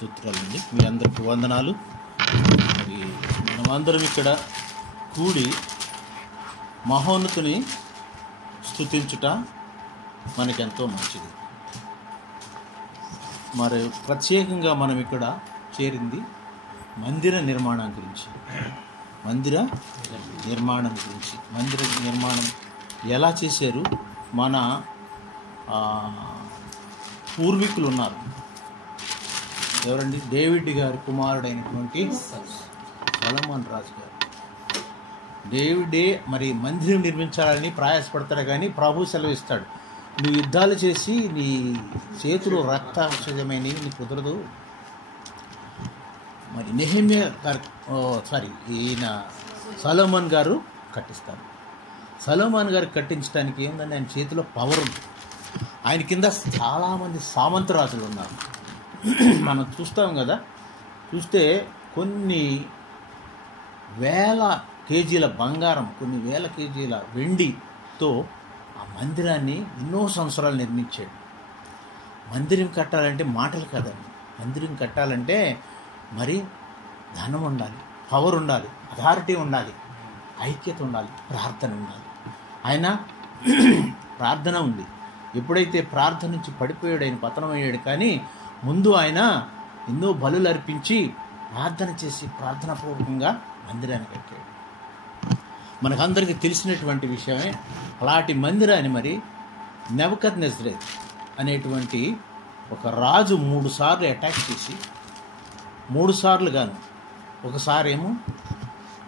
సూత్రాలండి. మీ అందరికి వందనాలు. మరి మనమందరం ఇక్కడ కూడి మహోన్నతుని స్తుతించుట మనకెంతో మంచిది. మరి ప్రత్యేకంగా మనం ఇక్కడ చేరింది మందిర నిర్మాణం గురించి. మందిర నిర్మాణం ఎలా చేశారు? మన పూర్వీకులు ఉన్నారు. ఎవరండి? డేవిడ్ గారి కుమారుడైనటువంటి సొలొమోన్ రాజు గారు. డేవిడే మరి మందిరం నిర్మించాలని ప్రయాసపడతాడు, కానీ ప్రభు సెలవిస్తాడు, నువ్వు యుద్ధాలు చేసి నీ చేతులు రక్తాంశమైనవి నీ కుదరదు. మరి నెహెమ్యా గారు ఈయన సొలొమోన్ గారు కట్టిస్తారు. సొలొమోన్ గారు కట్టించడానికి ఏంటంటే ఆయన చేతిలో పవర్ ఉంది. ఆయన కింద చాలామంది సామంతరాజులు ఉన్నారు. మనం చూస్తాం కదా, చూస్తే కొన్ని వేల కేజీల బంగారం, కొన్ని వేల కేజీల వెండితో ఆ మందిరాన్ని ఎన్నో సంవత్సరాలు నిర్మించాడు. మందిరం కట్టాలంటే మాటలు కదండి. మందిరం కట్టాలంటే మరి ధనం ఉండాలి, పవర్ ఉండాలి, అథారిటీ ఉండాలి, ఐక్యత ఉండాలి, ప్రార్థన ఉండాలి. ఆయన ప్రార్థన ఉంది. ఎప్పుడైతే ప్రార్థన నుంచి పడిపోయాడు, ఆయన పతనమయ్యాడు. కానీ ముందు ఆయన ఎన్నో బలులు అర్పించి ప్రార్థన చేసి ప్రార్థనాపూర్వకంగా మందిరాన్ని కట్టాడు. మనకందరికీ తెలిసినటువంటి విషయమే. అలాంటి మందిరాన్ని మరి నెబుకద్నెజర్ అనేటువంటి ఒక రాజు 3 సార్లు అటాక్ చేసి, 3 సార్లు గాను, ఒకసారి ఏమో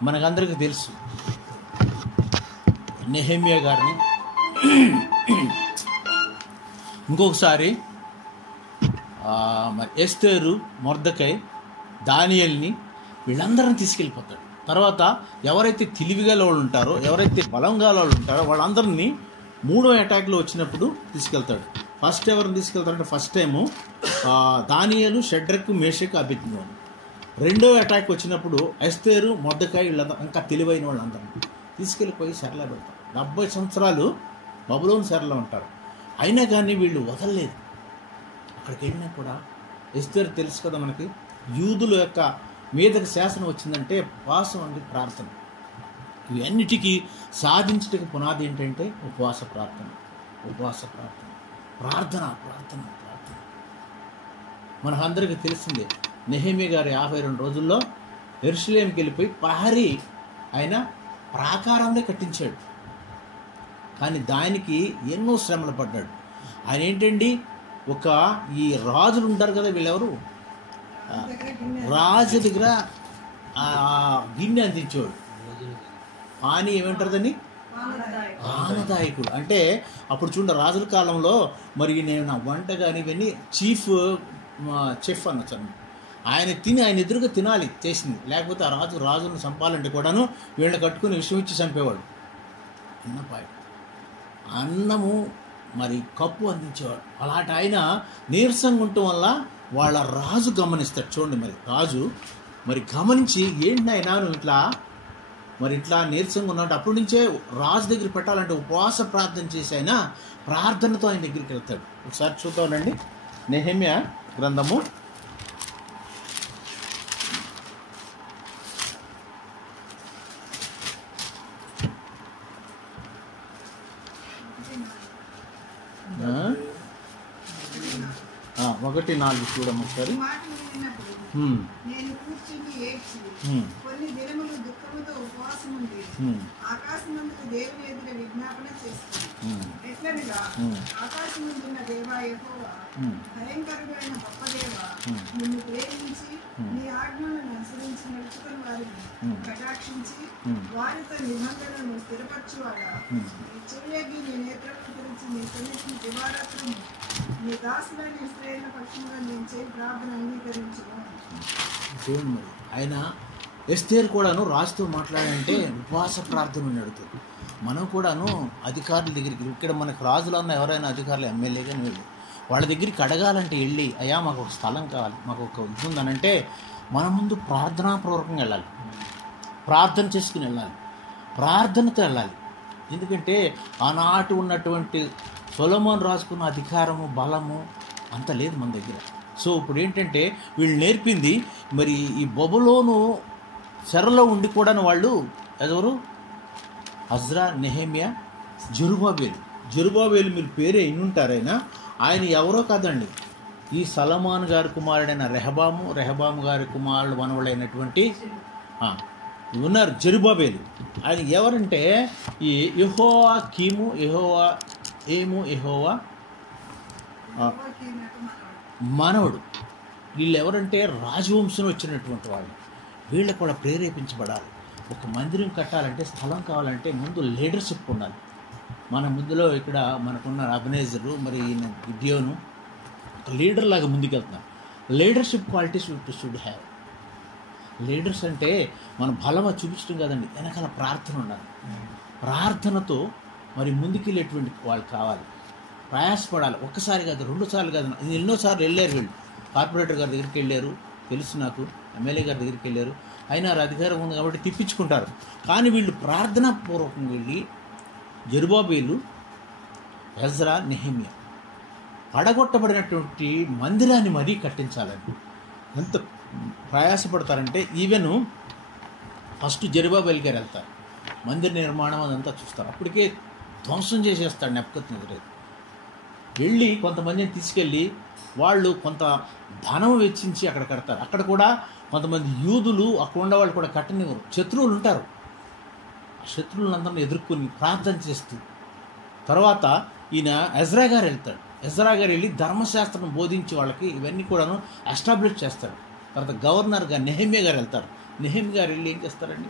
మనకందరికీ తెలుసు నెహెమ్యా గారిని, ఇంకొకసారి మరి ఎస్తేరు, మొర్దెకై, దానియేలుని వీళ్ళందరిని తీసుకెళ్ళిపోతాడు. తర్వాత ఎవరైతే తెలివిగల వాళ్ళు ఉంటారో, ఎవరైతే బలంగా వాళ్ళు ఉంటారో వాళ్ళందరినీ 3వ అటాక్లో వచ్చినప్పుడు తీసుకెళ్తాడు. ఫస్ట్ ఎవరిని తీసుకెళ్తాడంటే ఫస్ట్ టైము దానియేలు, షడ్రకు, మేషకు, అబేద్నెగో. 2వ అటాక్ వచ్చినప్పుడు ఎస్తేరు, మొర్దెకై వీళ్ళందరూ ఇంకా తెలివైన వాళ్ళందరినీ తీసుకెళ్ళిపోయి సెరలో పెడతారు. 70 సంవత్సరాలు బబులోను సెరలో ఉంటారు. అయినా కానీ వీళ్ళు వదలలేదు. అక్కడికి వెళ్ళినా కూడా ఎస్తేరు తెలుసు కదా మనకి, యూదుల యొక్క మీదకి శాసనం వచ్చిందంటే ఉపవాసం అండి, ప్రార్థన. ఇవన్నిటికీ సాధించడానికి పునాది ఏంటంటే ఉపవాస ప్రార్థన. ప్రార్థన. మనకందరికీ తెలిసిందే. నెహెమ్యా గారు 52 రోజుల్లో యెరూషలేముకి వెళ్ళిపోయి ప్రహరీ ఆయన ప్రాకారంలో కట్టించాడు. కానీ దానికి ఎన్నో శ్రమలు పడ్డాడు. ఆయన ఏంటండి, ఈ రాజులు ఉంటారు కదా, వీళ్ళెవరు, రాజు దగ్గర గిన్నె అందించేవాడు. పానీ ఏమంటారు దాన్ని, ఆనదాయకుడు. అంటే అప్పుడు చూడండి, రాజుల కాలంలో మరి నేను నా వంట కానీ ఇవన్నీ చెఫ్ అనొచ్చు. ఆయన ఆయన ఎదురుగా తినాలి చేసింది, లేకపోతే ఆ రాజును చంపాలంటే కూడాను వీళ్ళని కట్టుకుని విషయం ఇచ్చి చంపేవాడు. అన్నము మరి కప్పు అందించేవాడు. అలాంటి ఆయన నీరసంగా ఉండటం వల్ల వాళ్ళ రాజు గమనిస్తాడు. చూడండి, మరి రాజు మరి గమనించి, ఏంటి ఆయన నువ్వు ఇట్లా నీరసంగా ఉన్నాడు. అప్పటి నుంచే రాజు దగ్గర పెట్టాలంటే ఉపవాస ప్రార్థన చేసి ఆయన ప్రార్థనతో ఆయన దగ్గరికి వెళ్తాడు. ఒకసారి చూద్దామండి, నెహెమ్యా గ్రంథము 1:4 చూడము ఒకసారి. నిన్ను ప్రేమించి నీ ఆజ్ఞలను అనుసరించి నడుచుకుని వారిని కటాక్షించి వారితో నిబంధనలను స్థిరపరచువాడా, చెయ్యగి నీ నేత్రమును తెరిచి నీ సన్నిధిని దివారాత్రము నీ దాసులైన ఇశ్రాయేలు పక్షంగా నేను చేయి ప్రార్థన అంగీకరించును. చూడండి, మరి ఆయన ఎస్తేరు కూడాను రాజుతో మాట్లాడాలంటే ఉపవాస ప్రార్థన అడుగుతాడు. మనం కూడాను అధికారుల దగ్గరికి, ఇక్కడ మనకు రాజులన్న ఎవరైనా అధికారులు, ఎమ్మెల్యే కానీ వెళ్ళి వాళ్ళ దగ్గరికి అడగాలంటే వెళ్ళి, అయ్యా మాకు ఒక స్థలం కావాలి, మాకు ఒక ఇది ఉందనంటే మన ముందు ప్రార్థనాపూర్వకంగా వెళ్ళాలి, ప్రార్థన చేసుకుని వెళ్ళాలి, ప్రార్థనతో వెళ్ళాలి. ఎందుకంటే ఆనాటి ఉన్నటువంటి సొలొమోన్ రాజుకున్న అధికారము, బలము అంత లేదు మన దగ్గర. సో ఇప్పుడు ఏంటంటే వీళ్ళు నేర్పింది మరి ఈ బబులోను చెరలో ఉండి కూడా వాళ్ళు ఎవరు అజ్రా, నెహెమ్యా, జెరుబాబేలు మీరు పేరే ఇన్నుంటారైనా ఆయన ఎవరో కాదండి, ఈ సలమాన్ గారి కుమారుడైన రెహబాము గారి కుమారుడు మనవడైనటువంటి ఉన్నారు జెరుబాబేలు. ఆయన ఎవరంటే ఈ యెహోవా కీము, యెహోవా మనవడు. వీళ్ళు ఎవరంటే రాజవంశం వచ్చినటువంటి వాళ్ళు. వీళ్ళకు కూడా ప్రేరేపించబడాలి. ఒక మందిరం కట్టాలంటే, స్థలం కావాలంటే ముందు లీడర్షిప్ ఉండాలి. మన ముందులో ఇక్కడ మనకున్న అబనేజరు, మరి ఈయన గిడ్యోను ఒక లీడర్ లాగా ముందుకెళ్తున్నారు. Leadership qualities should have. Leaders అంటే మన బలమా చూపించడం కాదండి, వెనకాల ప్రార్థన ఉండాలి. ప్రార్థనతో మరి ముందుకెళ్ళేటువంటి వాళ్ళు కావాలి. ప్రయాసపడాలి. ఒక్కసారి కాదు, 2 సార్లు కాదు, ఎన్నోసార్లు వెళ్ళారు వీళ్ళు. కార్పొరేటర్ గారి దగ్గరికి వెళ్ళారు, తెలుసు నాకు, ఎమ్మెల్యే గారి దగ్గరికి వెళ్ళారు. అయినా అధికారం ఉంది కాబట్టి తిప్పించుకుంటారు. కానీ వీళ్ళు ప్రార్థనాపూర్వకంగా వెళ్ళి జెరుబాబేలు, ఎజ్రా, నెహెమ్యా పడగొట్టబడినటువంటి మందిరాన్ని మరీ కట్టించాలని ఎంత ప్రయాసపడతారంటే, ఈవెన్ ఫస్ట్ జెరుబాబేలు గారు వెళ్తారు, మందిర నిర్మాణం అదంతా చూస్తారు. అప్పటికే ధ్వంసం చేసేస్తాడు నెబుకద్నెజరు. వెళ్ళి కొంతమందిని తీసుకెళ్ళి వాళ్ళు కొంత ధనం వెచ్చించి అక్కడ కడతారు. అక్కడ కూడా కొంతమంది యూదులు అక్కడ ఉండేవాళ్ళు కూడా కట్టనివ్వరు. శత్రువులు ఉంటారు. ఆ శత్రువులందరినీ ఎదుర్కొని ప్రార్థన చేస్తూ తర్వాత ఈయన ఎజ్రా గారు వెళ్తాడు. ఎజ్రా గారు వెళ్ళి ధర్మశాస్త్రం బోధించి వాళ్ళకి ఇవన్నీ కూడాను ఎస్టాబ్లిష్ చేస్తారు. తర్వాత గవర్నర్గా నెహెమ్యా గారు వెళ్తారు. నెహెమ్యా గారు వెళ్ళి ఏం చేస్తారండి,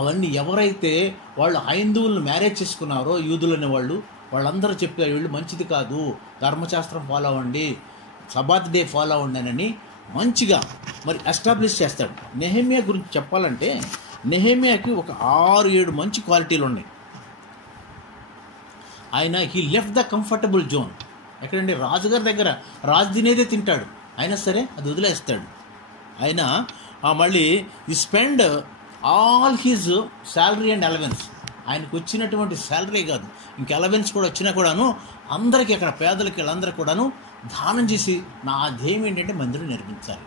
అవన్నీ ఎవరైతే వాళ్ళు హైందువులను మ్యారేజ్ చేసుకున్నారో యూదులు అనేవాళ్ళు, వాళ్ళందరూ చెప్పారు వీళ్ళు మంచిది కాదు, ధర్మశాస్త్రం ఫాలో అవ్వండి, సబాత్ డే ఫాలో అవ్వండి మంచిగా మరి ఎస్టాబ్లిష్ చేస్తాడు. నెహెమ్యా గురించి చెప్పాలంటే నెహెమ్యాకి ఒక 6-7 మంచి క్వాలిటీలు ఉన్నాయి. ఆయన he left the comfortable zone. ఎక్కడంటే రాజుగారి దగ్గర రాజు తినేదే తింటాడు, అయినా సరే అది వదిలేస్తాడు. ఆయన మళ్ళీ ఈ spend all he's salary and allowance. ఆయనకు వచ్చినటువంటి శాలరీ కాదు, ఇంక అలవెన్స్ కూడా వచ్చినా కూడాను అందరికీ అక్కడ పేదలకి వీళ్ళందరూ కూడాను దానం చేసి, నా ధ్యేయం ఏంటంటే మందిరం నిర్మించాలి.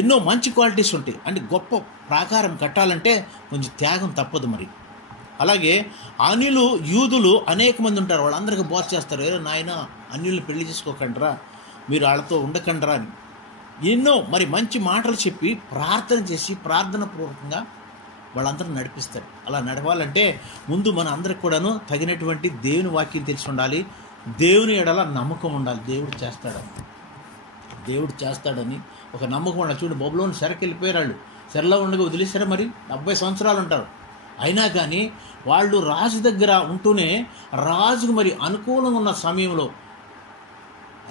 ఎన్నో మంచి క్వాలిటీస్ ఉంటాయి. అంటే గొప్ప ప్రాకారం కట్టాలంటే కొంచెం త్యాగం తప్పదు. మరి అలాగే యూదులు అనేక మంది ఉంటారు, వాళ్ళందరికీ బోధ చేస్తారు, ఏదో నాయన అన్యులు పెళ్లి చేసుకోకండిరా, మీరు వాళ్ళతో ఉండకండిరా అని ఎన్నో మరి మంచి మాటలు చెప్పి ప్రార్థన చేసి ప్రార్థన పూర్వకంగా వాళ్ళందరూ నడిపిస్తారు. అలా నడవాలంటే ముందు మన అందరికి కూడాను తగినటువంటి దేవుని వాక్యం తెలిసి ఉండాలి, దేవుని ఎడల నమ్మకం ఉండాలి. దేవుడు చేస్తాడని ఒక నమ్మకం ఉండాలి. చూడండి, బబులోని చెరకి వెళ్ళిపోయారు వాళ్ళు, చెరలో ఉండగా వదిలేశారు. మరి 70 సంవత్సరాలు ఉంటారు. అయినా కానీ వాళ్ళు రాజు దగ్గర ఉంటూనే రాజుకు మరి అనుకూలంగా ఉన్న సమయంలో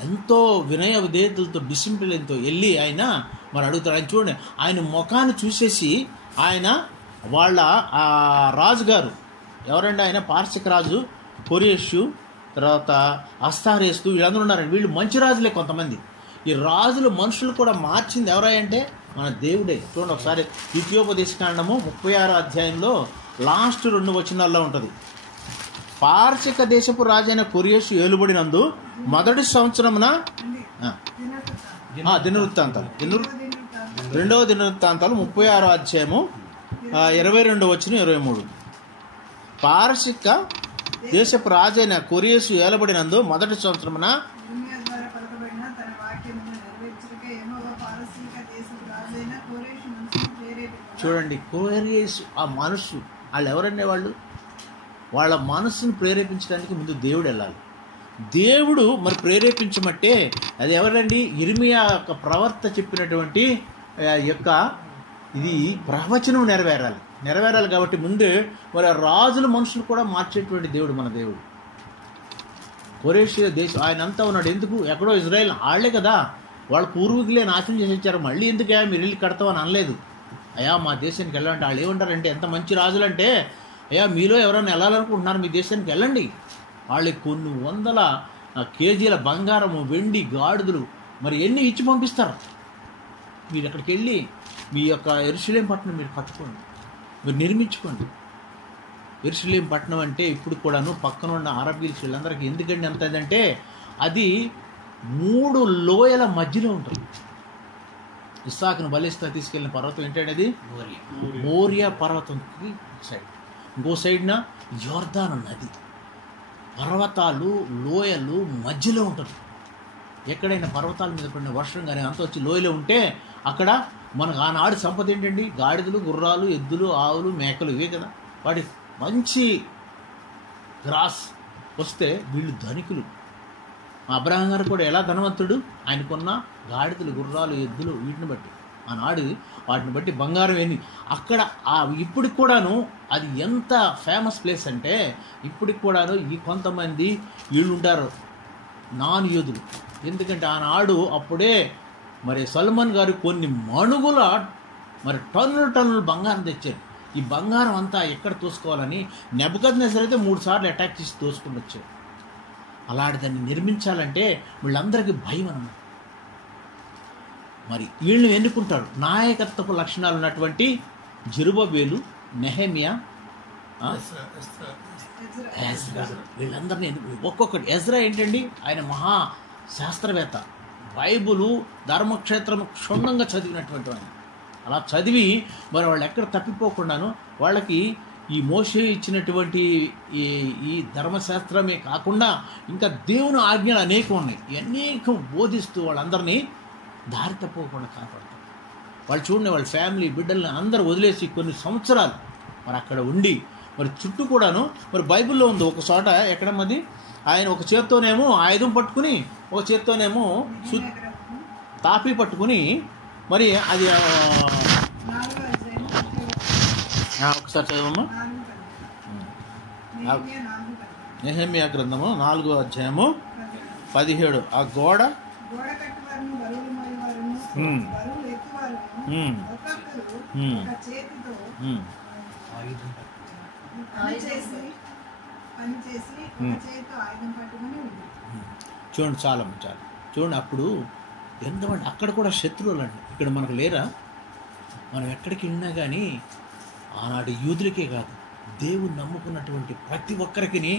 ఎంతో వినయ విధేయతలతో డిసిప్లిన్తో వెళ్ళి ఆయన మరి అడుగుతాడు. ఆయన చూడండి, ఆయన ముఖాన్ని చూసేసి ఆయన వాళ్ళ రాజుగారు ఎవరంటే ఆయన పార్శిక రాజు కొరేషు, తర్వాత అస్తారేస్తు, వీళ్ళందరూ ఉన్నారండి. వీళ్ళు మంచి రాజులే. కొంతమంది ఈ రాజులు మనుషులు కూడా మార్చింది ఎవరంటే మన దేవుడే. చూడండి ఒకసారి ద్వితీయోపదేశకాండము 36వ అధ్యాయంలో లాస్ట్ 2 వచనాల్లో ఉంటుంది. పార్శిక దేశపు రాజైన కొరేషు ఏలుబడినందు మొదటి సంవత్సరమున దినవృత్తాంతాలు 2వ దినవృత్తాంతాలు 36వ అధ్యాయము 22 వచనం 23. పారసిక దేశపు రాజైన కొరేషు ఏలబడినందు మొదటి సంవత్సరమున చూడండి, కొరేషు ఆ మనసు, వాళ్ళు ఎవరనే వాళ్ళ మనస్సును ప్రేరేపించడానికి ముందు దేవుడు వెళ్ళాలి. దేవుడు మరి ప్రేరేపించమంటే అది ఎవరండి, ఇర్మియా యొక్క ప్రవర్త చెప్పినటువంటి యొక్క ఇది ప్రవచనం నెరవేరాలి కాబట్టి ముందే మరి రాజుల మనుషులు కూడా మార్చేటువంటి దేవుడు మన దేవుడు. కొరేషియా దేశం ఆయన అంతా ఉన్నాడు. ఎందుకు, ఎక్కడో ఇజ్రాయెల్ వాళ్ళే కదా, వాళ్ళ పూర్వీకులే నాశనం చేసి వచ్చారు. మళ్ళీ ఎందుకు మీరు ఇల్లు కడతామని అనలేదు. అయ్యా మా దేశానికి వెళ్ళాలంటే వాళ్ళు ఏమంటారంటే, ఎంత మంచి రాజులు అంటే, అయ్యా మీలో ఎవరైనా వెళ్ళాలనుకుంటున్నారు మీ దేశానికి వెళ్ళండి, వాళ్ళకి కొన్ని వందల కేజీల బంగారము, వెండి, గాడిదలు మరి ఎన్ని ఇచ్చి పంపిస్తారు. మీరు అక్కడికి వెళ్ళి మీ యొక్క యెరూషలేం పట్టణం మీరు కట్టుకోండి, మీరు నిర్మించుకోండి. యెరూషలేం పట్టణం అంటే ఇప్పుడు కూడాను పక్కన ఉన్న అరబీల్స్ వీళ్ళందరికీ ఎందుకండి అంత అంటే అది 3 లోయల మధ్యలో ఉంటుంది. ఇస్సాకును బలిస్తా తీసుకెళ్ళిన పర్వతం ఏంటంటే మోరియా పర్వతంకి సైడ్, ఇంకో సైడ్న యోర్దాను నది. పర్వతాలు లోయలు మధ్యలో ఉంటుంది. ఎక్కడైనా పర్వతాల మీద పడిన వర్షం కానీ అంత వచ్చి లోయలో ఉంటే అక్కడ మనకు ఆనాడు సంపద ఏంటండి? గాడిదలు, గుర్రాలు, ఎద్దులు, ఆవులు, మేకలు, ఇవే కదా. వాటి మంచి గ్రాస్ వస్తే వీళ్ళు ధనికులు. అబ్రహాం గారు కూడా ఎలా ధనవంతుడు? ఆయనకున్న గాడిదలు, గుర్రాలు, ఎద్దులు, వీటిని బట్టి ఆనాడు వాటిని బట్టి బంగారం ఏంది అక్కడ. ఇప్పటికి కూడాను అది ఎంత ఫేమస్ ప్లేస్ అంటే ఇప్పటికి కూడాను ఈ కొంతమంది వీళ్ళు ఉంటారు నాన్ యూదులు. ఎందుకంటే ఆనాడు అప్పుడే మరి సల్మాన్ గారు కొన్ని మణుగుల మరి టన్నులు బంగారం తెచ్చారు. ఈ బంగారం అంతా ఎక్కడ తోసుకోవాలని నెబుకద్నెజర్ అయితే 3 సార్లు అటాక్ చేసి తోసుకుని వచ్చారు. అలాంటి దాన్ని నిర్మించాలంటే వీళ్ళందరికీ భయం అన్నమాట. మరి వీళ్ళని ఎన్నుకుంటాడు నాయకత్వపు లక్షణాలు ఉన్నటువంటి జెరుబ్బేలు, నెహెమియా, ఎజ్రా. వీళ్ళందరినీ ఒక్కొక్కటి. ఎజ్రా ఏంటండి? ఆయన మహా శాస్త్రవేత్త, బైబులు ధర్మక్షేత్రం క్షుణ్ణంగా చదివినటువంటి ఆయన. అలా చదివి మరి వాళ్ళు ఎక్కడ తప్పిపోకుండాను వాళ్ళకి ఈ మోషే ఇచ్చినటువంటి ఈ ధర్మశాస్త్రమే కాకుండా ఇంకా దేవుని ఆజ్ఞలు అనేకం ఉన్నాయి. అనేకం బోధిస్తూ వాళ్ళందరినీ దారి తప్పకుండా కాపాడతారు. వాళ్ళు చూడండి, వాళ్ళ ఫ్యామిలీ బిడ్డల్ని అందరూ వదిలేసి కొన్ని సంవత్సరాలు మరి అక్కడ ఉండి మరి చుట్టూ కూడాను మరి బైబిల్లో ఉంది ఒక చోట ఎక్కడమ్మది, ఆయన ఒక చేత్తోనేమో ఆయుధం పట్టుకుని ఒక చేత్తోనేమో తాపి పట్టుకుని మరి అది ఒకసారి చదవమ్మా. నెహెమ్యా గ్రంథము 4వ అధ్యాయము 17. ఆ గోడ చూడండి, చాలా చూడండి. అప్పుడు ఎంతమంది అక్కడ కూడా శత్రువులు అండి. ఇక్కడ మనకు లేరా? మనం ఎక్కడికి వెళ్ళినా కానీ ఆనాటి యూదులకే కాదు, దేవుని నమ్ముకున్నటువంటి ప్రతి ఒక్కరికి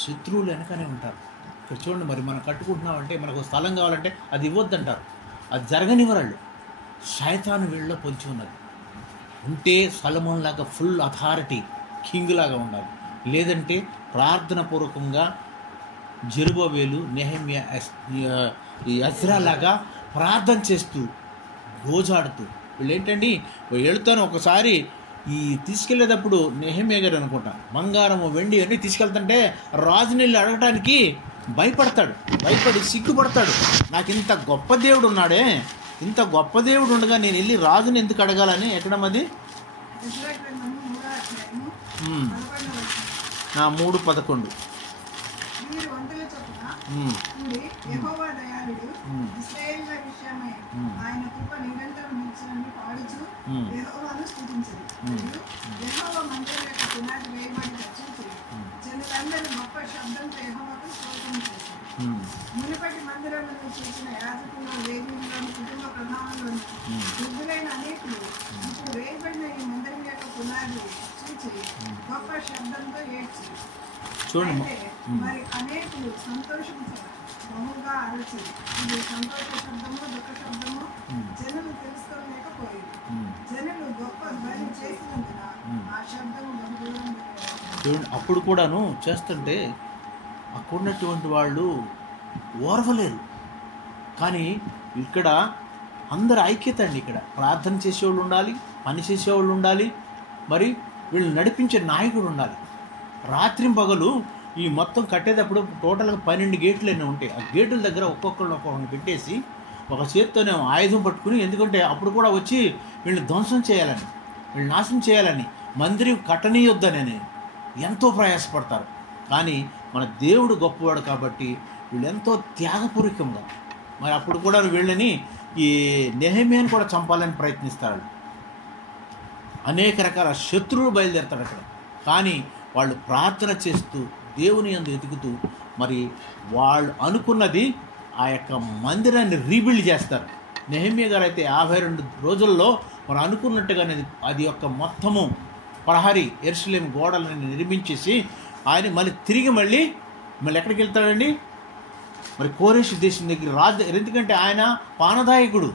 శత్రువులు వెనకనే ఉంటారు. ఇక్కడ చూడండి, మరి మనం కట్టుకుంటున్నామంటే మనకు స్థలం కావాలంటే అది ఇవ్వద్దంటారు. అది జరగనివ్వరాళ్ళు. శైతాను వీళ్ళలో పొంచి ఉన్నది. ఉంటే సొలొమోన్ లాగా ఫుల్ అథారిటీ కింగ్ లాగా ఉండాలి. లేదంటే ప్రార్థన పూర్వకంగా జెరుబ్బేలు, నెహెమ్యా, ఎజ్రా లాగా ప్రార్థన చేస్తూ గోజాడుతూ వీళ్ళు ఏంటండి వెళుతాను. ఒకసారి ఈ తీసుకెళ్లేటప్పుడు నెహెమ్యా గారు అనుకుంటా బంగారము, వెండి అన్నీ తీసుకెళ్తుంటే రాజుని వెళ్ళి అడగటానికి భయపడి సిగ్గుపడతాడు. నాకు ఇంత గొప్ప దేవుడు ఉన్నాడే, ఇంత గొప్ప దేవుడు ఉండగా నేను వెళ్ళి రాజుని ఎందుకు అడగాలని. ఎక్కడమ్మది? 3:11. మునుపటి మందిరంలో చూసిన యాజకులు, లేవీయులను, కుటుంబ ప్రధానులను, వృద్ధులైన అనేకులు ఇప్పుడు వేయబడిన ఈ మందిరం యొక్క పునాది చూచి గొప్ప శబ్దంతో ఏడ్చి చూడండి. మరి అనేకులు సంతోషించారు, బహుగా అరచి. ఇది సంతోష శబ్దము, దుఃఖ శబ్దము జనులు తెలుసుకోలేకపోయింది. జనులు గొప్ప ధ్వని చేసినందున ఆ శబ్దము బహుదూరం. చూడండి, అప్పుడు కూడాను చేస్తుంటే అక్కడున్నటువంటి వాళ్ళు ఓర్వలేరు. కానీ ఇక్కడ అందరు ఐక్యత అండి. ఇక్కడ ప్రార్థన చేసేవాళ్ళు ఉండాలి, పని చేసేవాళ్ళు ఉండాలి, మరి వీళ్ళు నడిపించే నాయకుడు ఉండాలి. రాత్రింపగలు ఈ మొత్తం కట్టేటప్పుడు టోటల్గా 12 గేట్లు ఎన్నో ఉంటాయి. ఆ గేట్ల దగ్గర ఒక్కొక్కరిని పెట్టేసి ఒక చేత్తోనే ఆయుధం పట్టుకుని, ఎందుకంటే అప్పుడు కూడా వచ్చి వీళ్ళని ధ్వంసం చేయాలని, వీళ్ళు నాశనం చేయాలని, మందిరం కట్టనీయొద్దనని ఎంతో ప్రయాసపడతారు. కానీ మన దేవుడు గొప్పవాడు కాబట్టి వీళ్ళు ఎంతో త్యాగపూర్వకంగా మరి అప్పుడు కూడా వీళ్ళని ఈ నెహెమ్యాను కూడా చంపాలని ప్రయత్నిస్తాడు. అనేక రకాల శత్రువులు బయలుదేరుతాడు అక్కడ. కానీ వాళ్ళు ప్రార్థన చేస్తూ దేవుని యందు వెతుకుతూ మరి వాళ్ళు అనుకున్నది ఆ యొక్క మందిరాన్ని రీబిల్డ్ చేస్తారు. నెహెమ్యా గారు అయితే 52 రోజుల్లో మరి అనుకున్నట్టుగానే అది యొక్క మొత్తము ప్రహరీ యెరూషలేము గోడలను నిర్మించేసి ఆయన మళ్ళీ తిరిగి మళ్ళీ ఎక్కడికి వెళ్తాడండి? మరి కోరేషు దేశం దగ్గర రాజు దగ్గర, ఎందుకంటే ఆయన పానదాయకుడు,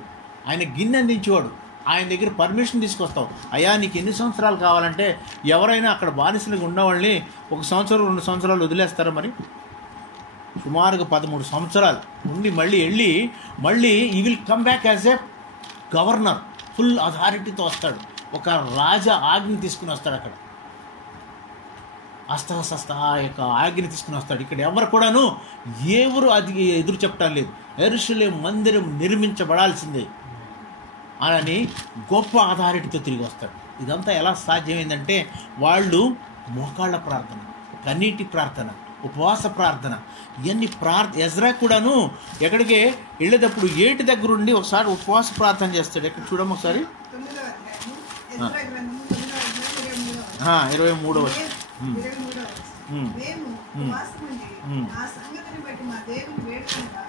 ఆయన గిన్నె అందించేవాడు. ఆయన దగ్గర పర్మిషన్ తీసుకొస్తావు, అయ్యా నీకు ఎన్ని సంవత్సరాలు కావాలంటే, ఎవరైనా అక్కడ బానిసలుగా ఉన్నవాళ్ళని 1 సంవత్సరం 2 సంవత్సరాలు వదిలేస్తారా? మరి సుమారుగా 13 సంవత్సరాలు ఉండి మళ్ళీ ఈ will come back as a governor, full అథారిటీతో వస్తాడు. ఒక రాజా ఆజ్ఞ తీసుకుని వస్తాడు. అక్కడ అస్తహస్త ఆ యొక్క ఆజ్ఞ తీసుకుని వస్తాడు. ఇక్కడ ఎవరు కూడాను ఎవరు అది ఎదురు చెప్పడం లేదు. యెరూషలేము మందిరం నిర్మించబడాల్సిందే అని గొప్ప అథారిటీతో తిరిగి వస్తాడు. ఇదంతా ఎలా సాధ్యమైందంటే వాళ్ళు మోకాళ్ళ ప్రార్థన, కన్నీటి ప్రార్థన, ఉపవాస ప్రార్థన, ఇవన్నీ ఎజ్రా కూడాను ఎక్కడికి వెళ్ళేటప్పుడు ఏటి దగ్గర ఉండి ఒకసారి ఉపవాస ప్రార్థన చేస్తాడు. ఎక్కడ చూడము ఒకసారి 23వ వచనం. మేము ఉపవాసముండి ఆ సంగతిని బట్టి మా దేవుని వేడుకొనగా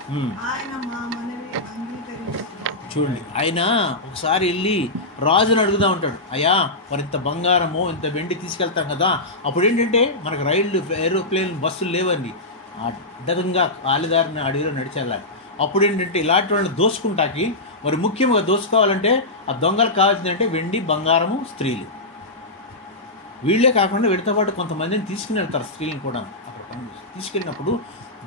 ఆయన మా మనవి అంగీకరించాడు. చూడండి, ఆయన ఒకసారి వెళ్ళి రాజుని అడుగుతూ ఉంటాడు, అయ్యా మరి ఇంత బంగారము ఇంత వెండి తీసుకెళ్తాం కదా, అప్పుడు ఏంటంటే మనకు రైళ్ళు ఏరోప్లేన్ బస్సులు లేవండి, అడ్డంగా కాలిదారిని అడవిలో నడిచెళ్ళాలి. అప్పుడు ఏంటంటే ఇలాంటి వాళ్ళని దోసుకుంటాకి, మరి ముఖ్యంగా దోసుకోవాలంటే ఆ దొంగలకు కావాల్సిందంటే వెండి, బంగారము, స్త్రీలు. వీళ్ళే కాకుండా వీటితో పాటు కొంతమందిని తీసుకుని వెళ్తారు, స్త్రీలను కూడా. అక్కడ తీసుకెళ్ళినప్పుడు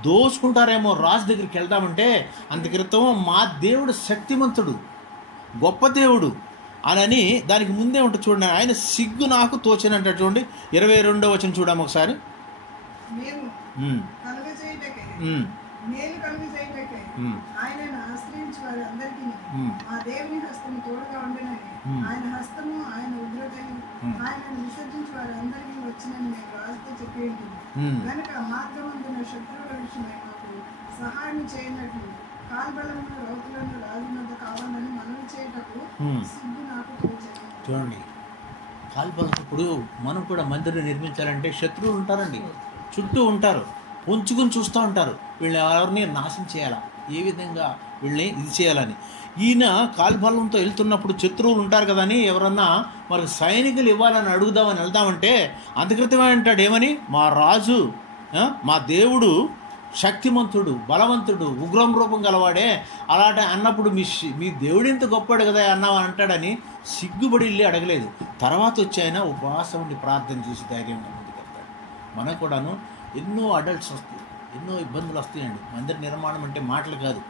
దోసుకుంటారేమో, రాజు దగ్గరికి వెళ్దామంటే అంత క్రితం మా దేవుడు శక్తిమంతుడు, గొప్ప దేవుడు అని దానికి ముందే ఉంటుంది. చూడండి, ఆయన సిగ్గు నాకు తోచని అంటాడు. చూడండి 22వ వచనం చూడము ఒకసారి. మేము కలుగజేయుటకై మేలు కలుగజేయుటకై ఆయనను ఆశ్రయించు వారి అందరికీ మా దేవుని హస్తము తోడుగా ఉండునని, ఆయన హస్తము ఆయన ఉగ్రతయు ఆయనను విసర్జించి వారి అందరికీ వచ్చినని మేము రాజుతో చెప్పి ఉంటుంది. కనుక మార్గమందున శత్రువుల విషయమై మాకు సహాయం చేయనట్లు కాల్బలమును రౌతులను రాజునంత కావాలని మనవి చేయటకు సిగ్గు నాకు తోచదు. చూడండి, కాల్బలప్పుడు మనం కూడా మందిరం నిర్మించాలంటే శత్రువులు ఉంటారండి, చుట్టూ ఉంటారు, పొంచుకుని చూస్తూ ఉంటారు, వీళ్ళని ఎవరిని నాశనం చేయాలా, ఏ విధంగా వీళ్ళని ఇది చేయాలని. ఈయన కాల్బలంతో వెళ్తున్నప్పుడు శత్రువులు ఉంటారు కదా అని ఎవరన్నా మరి సైనికులు ఇవ్వాలని అడుగుదామని వెళ్దామంటే అంతకృతమే అంటాడు ఏమని, మా రాజు మా దేవుడు శక్తిమంతుడు, బలవంతుడు, ఉగ్రం రూపం గలవాడే, అలాంటి అన్నప్పుడు మీ దేవుడు ఇంత గొప్పవాడు కదా అన్నావు అంటాడని సిగ్గుబడి వెళ్ళి అడగలేదు. తర్వాత వచ్చి ఆయన ఉపవాసం ఉండి ప్రార్థన చేసి ధైర్యంగా ముందుకెళ్తాడు. మనకు కూడాను ఎన్నో అడల్ట్స్ వస్తాయి, ఎన్నో ఇబ్బందులు వస్తాయండి. మందిర నిర్మాణం అంటే మాటలు కాదు,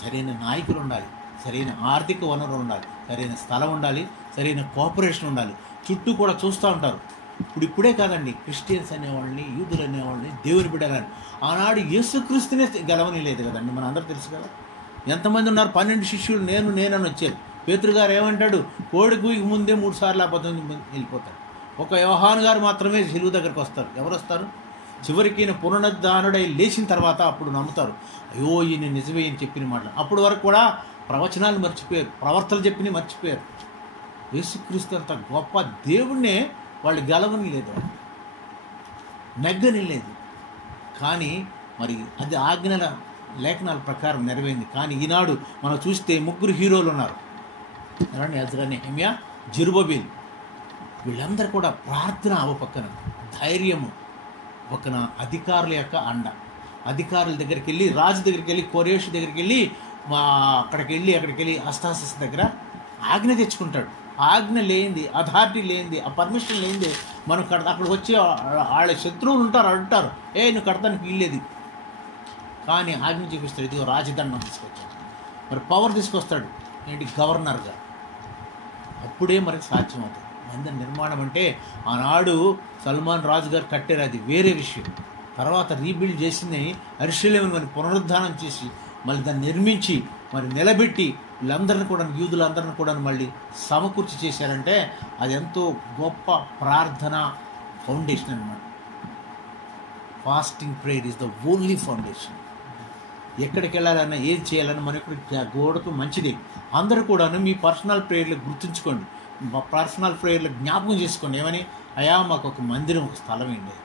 సరైన నాయకులు ఉండాలి, సరైన ఆర్థిక వనరులు ఉండాలి, సరైన స్థలం ఉండాలి, సరైన కోఆపరేషన్ ఉండాలి. చుట్టూ కూడా చూస్తూ ఉంటారు. ఇప్పుడే కాదండి, క్రిస్టియన్స్ అనేవాళ్ళని, యూదులు అనేవాళ్ళని, దేవుని బిడ్డలని ఆనాడు యేసుక్రీస్తునే గెలవని లేదు కదండి, మన అందరూ తెలుసు కదా. ఎంతమంది ఉన్నారు, 12 శిష్యులు నేనని వచ్చారు. పేతురు గారు ఏమంటాడు, కోడి కూయికి ముందే 3 సార్లు అబద్ధం వెళ్ళిపోతాడు. ఒక యోహాను గారు మాత్రమే సిలువ దగ్గరకు వస్తారు. ఎవరు వస్తారు? చివరికి ఈయన పునరుద్ధానుడై లేచిన తర్వాత అప్పుడు నమ్ముతారు, అయ్యో ఈయన నిజమే అని చెప్పిన మాటలు. అప్పుడు వరకు కూడా ప్రవచనాలు మర్చిపోయారు, ప్రవర్తనలు చెప్పిన మర్చిపోయారు. యేసుక్రీస్తు అంత గొప్ప దేవుణ్ణే వాళ్ళు గెలవని లేదు, నెగ్గని లేదు. కానీ మరి అది ఆజ్ఞల లేఖనాల ప్రకారం నెరవేరింది. కానీ ఈనాడు మనం చూస్తే 3 హీరోలు ఉన్నారు, ఎజ్రా, నెహెమ్యా, జెరుబ్బయలు. వీళ్ళందరూ కూడా ప్రార్థన ఓ పక్కన, ధైర్యము పక్కన, అధికారుల యొక్క అండ. అధికారుల దగ్గరికి వెళ్ళి, రాజు దగ్గరికి వెళ్ళి, కోరేషు దగ్గరికి వెళ్ళి, అక్కడికి వెళ్ళి అస్తాసస్ దగ్గర ఆజ్ఞ తెచ్చుకుంటాడు. ఆజ్ఞ లేనిది, అథారిటీ లేనిది, ఆ పర్మిషన్ లేనిది మనం అక్కడికి వచ్చి వాళ్ళ శత్రువులు అంటారు, నువ్వు కడతానికి వీల్లేదు. కానీ ఆజ్ఞ చూపిస్తాడు, ఇదిగో రాజదండం తీసుకొచ్చాడు. మరి పవర్ తీసుకొస్తాడు, ఏంటి, గవర్నర్గా. అప్పుడే మనకి సాధ్యమవుతుంది. మందిర నిర్మాణం అంటే ఆనాడు సల్మాన్ రాజు గారు కట్టారు, అది వేరే విషయం. తర్వాత రీబిల్డ్ చేసింది యెరూషలేమును మరి పునరుద్ధానం చేసి మళ్ళీ దాన్ని నిర్మించి మరి నిలబెట్టి వీళ్ళందరినీ కూడా, యూదులందరినీ కూడా మళ్ళీ సమకూర్చి చేశారంటే అది ఎంతో గొప్ప ప్రార్థన ఫౌండేషన్ అన్నమాట. Fasting prayer is the only foundation. ఎక్కడికి వెళ్ళాలన్నా, ఏం చేయాలన్నా మన ఇక్కడ గోడకు మంచిది. అందరూ కూడాను మీ పర్సనల్ ప్రేయర్లు గుర్తుంచుకోండి, పర్సనల్ ప్రేయర్లు జ్ఞాపకం చేసుకోండి. ఏమని, అయ్యా మాకు ఒక మందిరం, ఒక స్థలం ఏంటి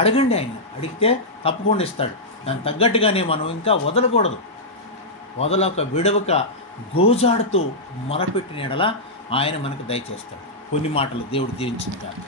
అడగండి. ఆయన అడిగితే తప్పకుండా ఇస్తాడు. దానికి తగ్గట్టుగానే మనం ఇంకా వదలకూడదు, వదలక విడవక గోజాడుతూ మొరపెట్టిన ఎడల ఆయన మనకు దయచేస్తాడు. కొన్ని మాటలు దేవుడు దీవించింది కాదు.